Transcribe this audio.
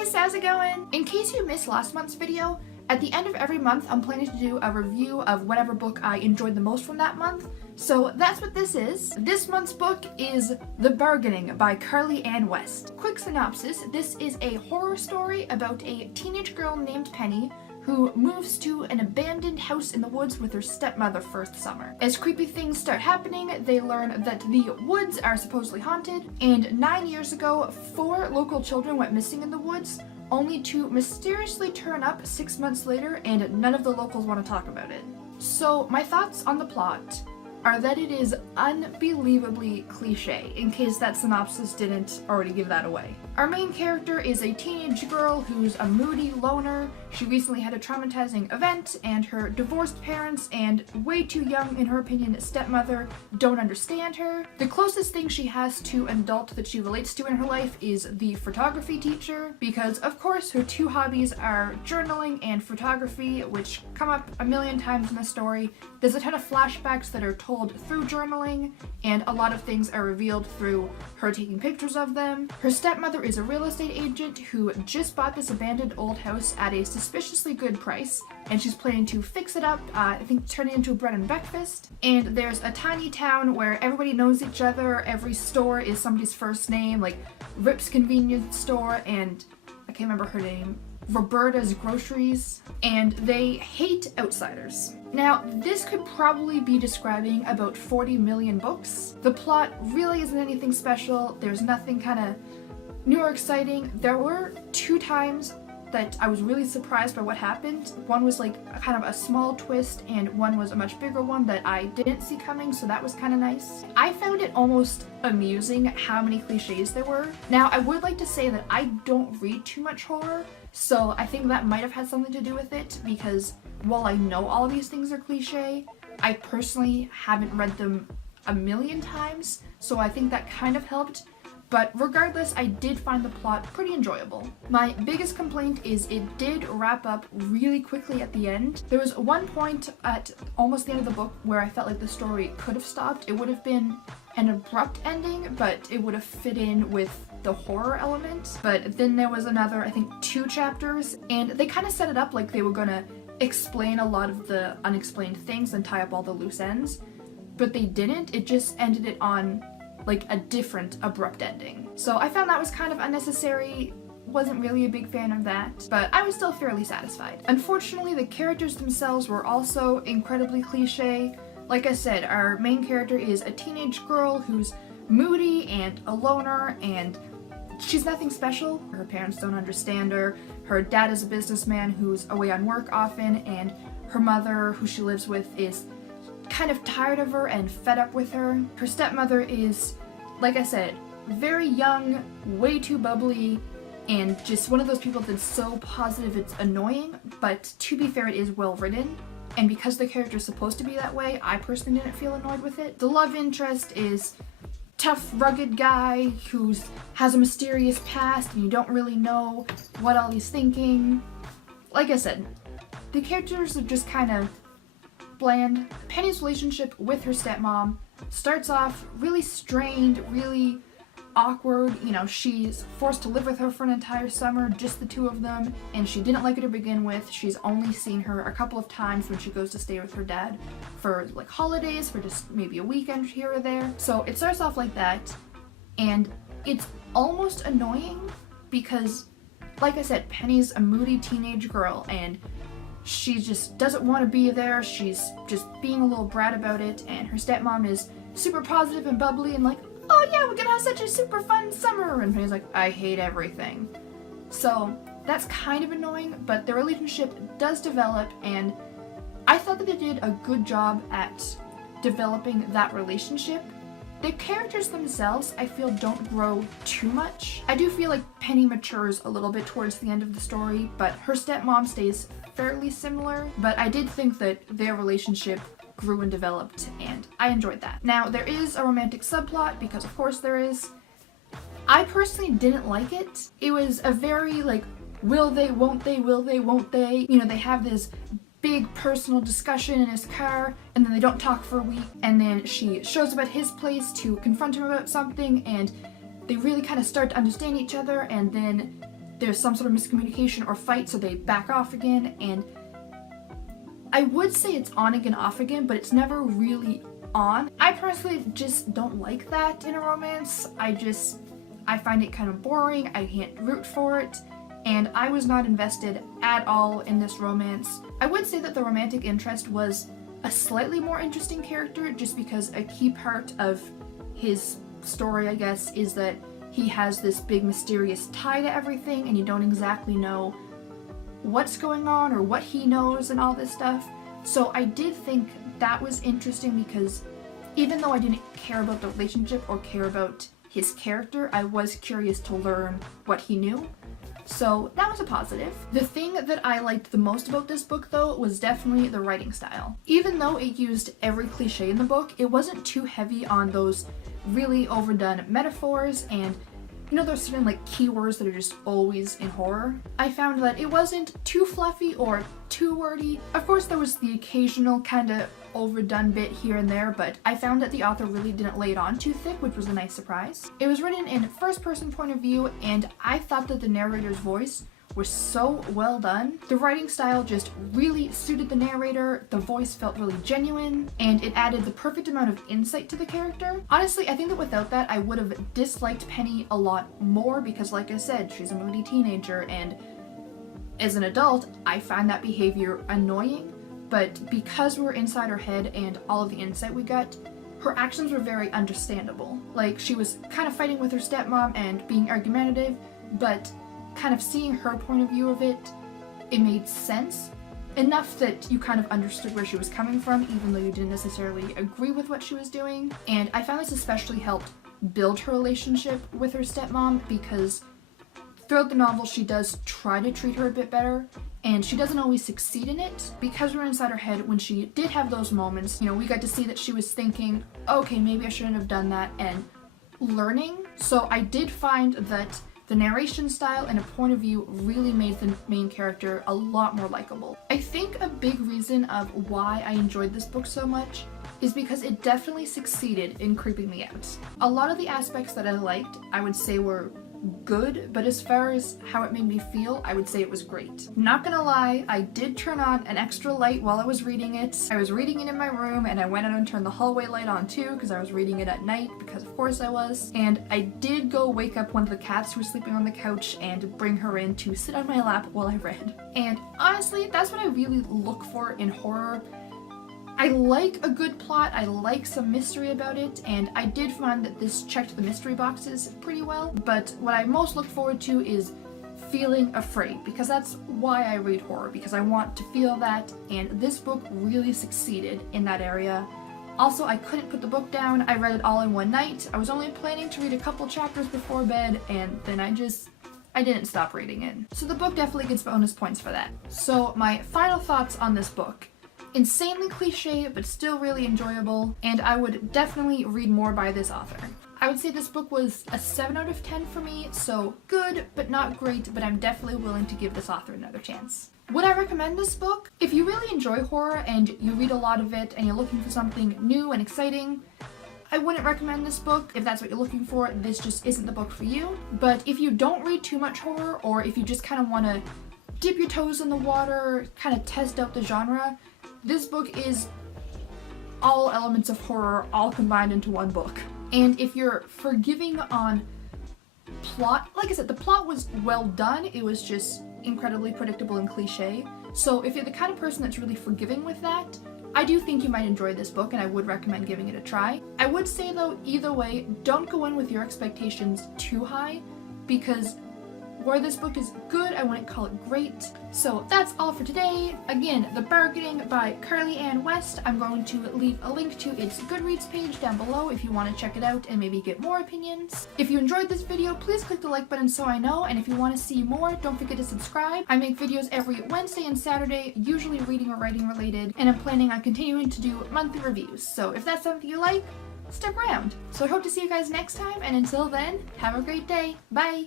guys, how's it going? In case you missed last month's video, at the end of every month I'm planning to do a review of whatever book I enjoyed the most from that month. So that's what this is. This month's book is The Bargaining by Carly Ann West. Quick synopsis, this is a horror story about a teenage girl named Penny who moves to an abandoned house in the woods with her stepmother first summer. As creepy things start happening, they learn that the woods are supposedly haunted, and 9 years ago, 4 local children went missing in the woods, only to mysteriously turn up 6 months later, and none of the locals want to talk about it. So my thoughts on the plot are that it is unbelievably cliche, in case that synopsis didn't already give that away. Our main character is a teenage girl who's a moody loner. She recently had a traumatizing event, and her divorced parents and way too young, in her opinion, stepmother don't understand her. The closest thing she has to an adult that she relates to in her life is the photography teacher, because of course her 2 hobbies are journaling and photography, which come up a million times in the story. There's a ton of flashbacks that are told through journaling, and a lot of things are revealed through her taking pictures of them. Her stepmother is a real estate agent who just bought this abandoned old house at a suspiciously good price, and she's planning to fix it up, I think turn it into a bread and breakfast. And there's a tiny town where everybody knows each other, every store is somebody's first name, like Rip's convenience store and I can't remember her name, Roberta's groceries, and they hate outsiders. Now, this could probably be describing about 40 million books. The plot really isn't anything special. There's nothing kind of new or exciting. There were 2 times that I was really surprised by what happened. One was like kind of a small twist, and one was a much bigger one that I didn't see coming, so that was kind of nice. I found it almost amusing how many cliches there were. Now, I would like to say that I don't read too much horror, so I think that might have had something to do with it, because while I know all of these things are cliche, I personally haven't read them a million times, so I think that kind of helped. But regardless, I did find the plot pretty enjoyable. My biggest complaint is it did wrap up really quickly at the end. There was one point at almost the end of the book where I felt like the story could have stopped. It would have been an abrupt ending, but it would have fit in with the horror element. But then there was another, I think, 2 chapters, and they kind of set it up like they were gonna explain a lot of the unexplained things and tie up all the loose ends, but they didn't. It just ended it on like a different abrupt ending. So I found that was kind of unnecessary, wasn't really a big fan of that, but I was still fairly satisfied. Unfortunately, the characters themselves were also incredibly cliche. Like I said, our main character is a teenage girl who's moody and a loner, and she's nothing special. Her parents don't understand her. Her dad is a businessman who's away on work often, and her mother, who she lives with, is kind of tired of her and fed up with her. Her stepmother is, like I said, very young, way too bubbly, and just one of those people that's so positive it's annoying, but to be fair, it is well written. And because the character's supposed to be that way, I personally didn't feel annoyed with it. The love interest is tough, rugged guy who has a mysterious past and you don't really know what all he's thinking. Like I said, the characters are just kind of bland. Penny's relationship with her stepmom starts off really strained, really awkward. You know, she's forced to live with her for an entire summer, just the 2 of them, and she didn't like her to begin with. She's only seen her a couple of times when she goes to stay with her dad for like holidays, for just maybe a weekend here or there. So it starts off like that, and it's almost annoying because, like I said, Penny's a moody teenage girl, and she just doesn't want to be there. She's just being a little brat about it, and her stepmom is super positive and bubbly and like, oh yeah, we're gonna have such a super fun summer, and Penny's like, I hate everything. So that's kind of annoying, but the relationship does develop, and I thought that they did a good job at developing that relationship. The characters themselves, I feel, don't grow too much. I do feel like Penny matures a little bit towards the end of the story, but her stepmom stays fairly similar. But I did think that their relationship grew and developed, and I enjoyed that. Now, there is a romantic subplot, because of course there is. I personally didn't like it. It was a very like, will they, won't they, will they, won't they? You know, they have this big personal discussion in his car, and then they don't talk for a week, and then she shows up at his place to confront him about something, and they really kind of start to understand each other, and then there's some sort of miscommunication or fight, so they back off again, and I would say it's on again, off again, but it's never really on. I personally just don't like that in a romance. I find it kind of boring, I can't root for it, and I was not invested at all in this romance. I would say that the romantic interest was a slightly more interesting character, just because a key part of his story, I guess, is that he has this big mysterious tie to everything and you don't exactly know what's going on or what he knows and all this stuff. So I did think that was interesting, because even though I didn't care about the relationship or care about his character, I was curious to learn what he knew. So that was a positive. The thing that I liked the most about this book, though, was definitely the writing style. Even though it used every cliche in the book, it wasn't too heavy on those really overdone metaphors and, you know, there's certain like keywords that are just always in horror. I found that it wasn't too fluffy or too wordy. Of course, there was the occasional kind of overdone bit here and there, but I found that the author really didn't lay it on too thick, which was a nice surprise. It was written in first-person point of view, and I thought that the narrator's voice was so well done. The writing style just really suited the narrator, the voice felt really genuine, and it added the perfect amount of insight to the character. Honestly, I think that without that, I would have disliked Penny a lot more, because like I said, she's a moody teenager, and as an adult, I find that behavior annoying, but because we were inside her head and all of the insight we got, her actions were very understandable. Like, she was kind of fighting with her stepmom and being argumentative, but kind of seeing her point of view of it, it made sense. Enough that you kind of understood where she was coming from, even though you didn't necessarily agree with what she was doing. And I found this especially helped build her relationship with her stepmom, because throughout the novel she does try to treat her a bit better, and she doesn't always succeed in it. Because we're inside her head, when she did have those moments, you know, we got to see that she was thinking, okay, maybe I shouldn't have done that, and learning. So I did find that the narration style and a point of view really made the main character a lot more likable. I think a big reason of why I enjoyed this book so much is because it definitely succeeded in creeping me out. A lot of the aspects that I liked, I would say were good, but as far as how it made me feel, I would say it was great. Not gonna lie, I did turn on an extra light while I was reading it. I was reading it in my room, and I went out and turned the hallway light on too, because I was reading it at night, because of course I was. And I did go wake up one of the cats who was sleeping on the couch and bring her in to sit on my lap while I read. And honestly, that's what I really look for in horror. I like a good plot, I like some mystery about it, and I did find that this checked the mystery boxes pretty well, but what I most look forward to is feeling afraid, because that's why I read horror, because I want to feel that, and this book really succeeded in that area. Also, I couldn't put the book down. I read it all in one night. I was only planning to read a couple chapters before bed, and then I didn't stop reading it. So the book definitely gets bonus points for that. So my final thoughts on this book. Insanely cliche, but still really enjoyable, and I would definitely read more by this author. I would say this book was a 7 out of 10 for me, so good, but not great, but I'm definitely willing to give this author another chance. Would I recommend this book? If you really enjoy horror and you read a lot of it and you're looking for something new and exciting, I wouldn't recommend this book. If that's what you're looking for, this just isn't the book for you. But if you don't read too much horror, or if you just kind of want to dip your toes in the water, kind of test out the genre, this book is all elements of horror all combined into one book. And if you're forgiving on plot, like I said, the plot was well done, it was just incredibly predictable and cliche. So if you're the kind of person that's really forgiving with that, I do think you might enjoy this book, and I would recommend giving it a try. I would say though, either way, don't go in with your expectations too high, because where this book is good, I wouldn't call it great. So that's all for today. Again, The Bargaining by Carly Ann West. I'm going to leave a link to its Goodreads page down below if you want to check it out and maybe get more opinions. If you enjoyed this video, please click the like button so I know, and if you want to see more, don't forget to subscribe. I make videos every Wednesday and Saturday, usually reading or writing related, and I'm planning on continuing to do monthly reviews. So if that's something you like, stick around. So I hope to see you guys next time, and until then, have a great day. Bye!